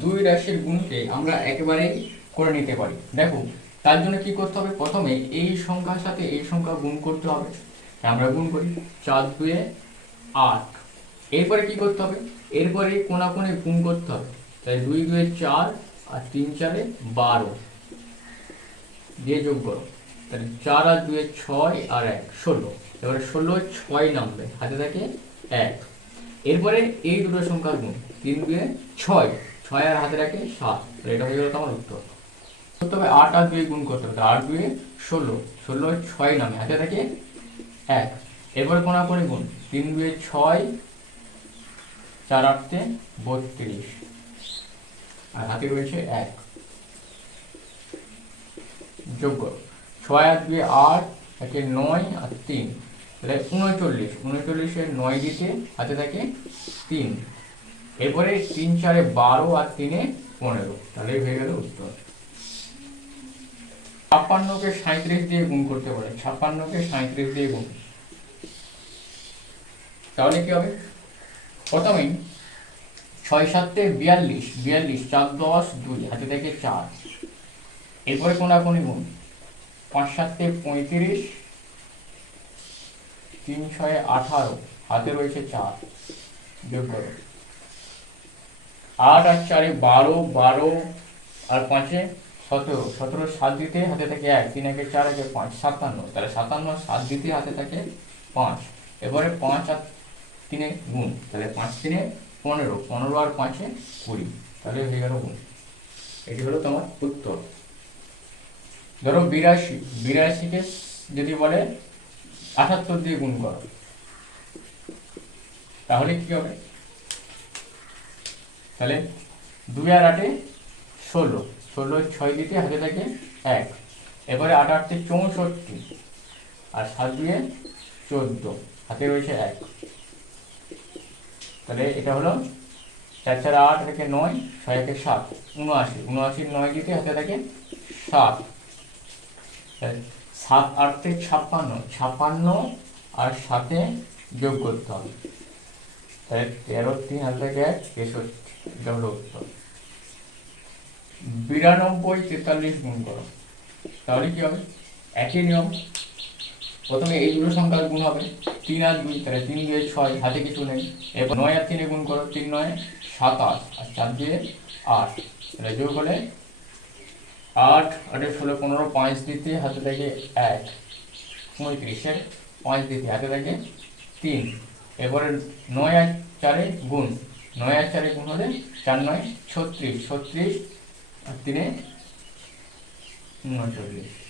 দুই রাশির গুণকে আমরা একেবারেই করে নিতে পারি। দেখো, তার জন্য কি করতে হবে? প্রথমে এই সংখ্যার সাথে এই সংখ্যা গুণ করতে হবে। আমরা গুণ করি চার দুয়ে আট। এরপরে কি করতে হবে? এরপরে কোনা কোণে গুণ করতে হবে। তাই দুই দুয়ে চার আর তিন চারে বারো। দিয়ে যোগ করো। তাহলে চার আর দুয়ে ছয় আর এক, ষোলো। এবারে ষোলো ছয় নামবে। হাতে থাকে এক। এরপরে এই দুটো সংখ্যার গুণ। তিন দুয়ে ছয়। ছয় আর হাতে রাখে সাত। তাহলে এটা হয়ে গেল তোমার উত্তর। করতে হবে আট আর দুয়ে গুণ করতে হবে। আট দুয়ে ষোলো। ষোলো ছয় নামে। হাতে থাকে এক। এরপরে কোনা করে গুণ? তিন দুয়ে ছয়, চার আটতে বত্রিশ। আর হাতে রয়েছে এক। যোগ্য ছয় আর দুই আট, একে নয় আর তিন। তাহলে উনচল্লিশ। উনচল্লিশে নয় দিতে হাতে থাকে তিন। এরপরে তিন চারে বারো আর তিনে পনেরো। তাহলে হয়ে গেল উত্তর। ছাপ্পান্নকে সাঁত্রিশ দিয়ে গুণ করতে পারে। ছাপ্পান্নকে সাঁত্রিশ দিয়ে গুণ। তাহলে কি হবে? প্রথমেই ছয় সাতে বিয়াল্লিশ। বিয়াল্লিশ, চার দশ, দুই, হাতে থেকে চার। এরপরে কোনাকুনি গুণ। পাঁচ সাতে পঁয়ত্রিশ, তিন ছয়ে আঠারো, হাতে রয়েছে চার। যোগ করো। আট আর চারে বারো বারো আর পাঁচে সতেরো। সতেরো সাত দিতে হাতে থাকে এক, তিন একে চার একে পাঁচ, সাতান্ন। তাহলে সাতান্ন সাত দিতে হাতে থাকে পাঁচ। এবারে পাঁচ আর তিনে গুণ। তাহলে পাঁচ তিনে পনেরো। পনেরো আর পাঁচে কুড়ি। তাহলে হয়ে গেল গুণ। এটি হলো তোমার উত্তর। ধরো বিরাশি। বিরাশিকে যদি বলে আঠাত্তর দিয়ে গুণ করো, তাহলে কি হবে? তাহলে দুই আর আটে ষোলো। ষোলো, ছয় দিতে হাতে থাকে এক। এবারে আট আটতে চৌষট্টি। আর সাত দিয়ে চোদ্দ। হাতে রয়েছে এক। তাহলে এটা হলো চার চার আট থেকে নয়, ছয় একে সাত। উনআশি। উনআশির নয় দিতে হাতে থাকে সাত। সাত আটতে ছাপ্পান্ন। ছাপ্পান্ন আর সাথে যোগ করতে হবে। তাহলে তেরো তিন থাকে এক তেষট্টি এটা হলো উত্তর বিরানব্বই তেতাল্লিশ গুণ করো তাহলে কি হবে একই নিয়ম প্রথমে এই দুটো সংখ্যার গুণ হবে তিন আর দুই তাহলে তিন দিয়ে ছয় হাতে কিছু নেই এরপর নয় আর তিনে গুণ করো তিন নয় সাতাশ আর চার দিয়ে আট তাহলে যোগ হলে আট আটে ষোলো পনেরো পাঁচ দিতে হাতে থেকে এক পঁয়ত্রিশের পাঁচ দিতে হাতে থেকে তিন এরপরে নয় আর চারে গুণ। নয় আর চারে গুণ হলে চার নয়, ছত্রিশ। ছত্রিশ আর তিনে উনচল্লিশ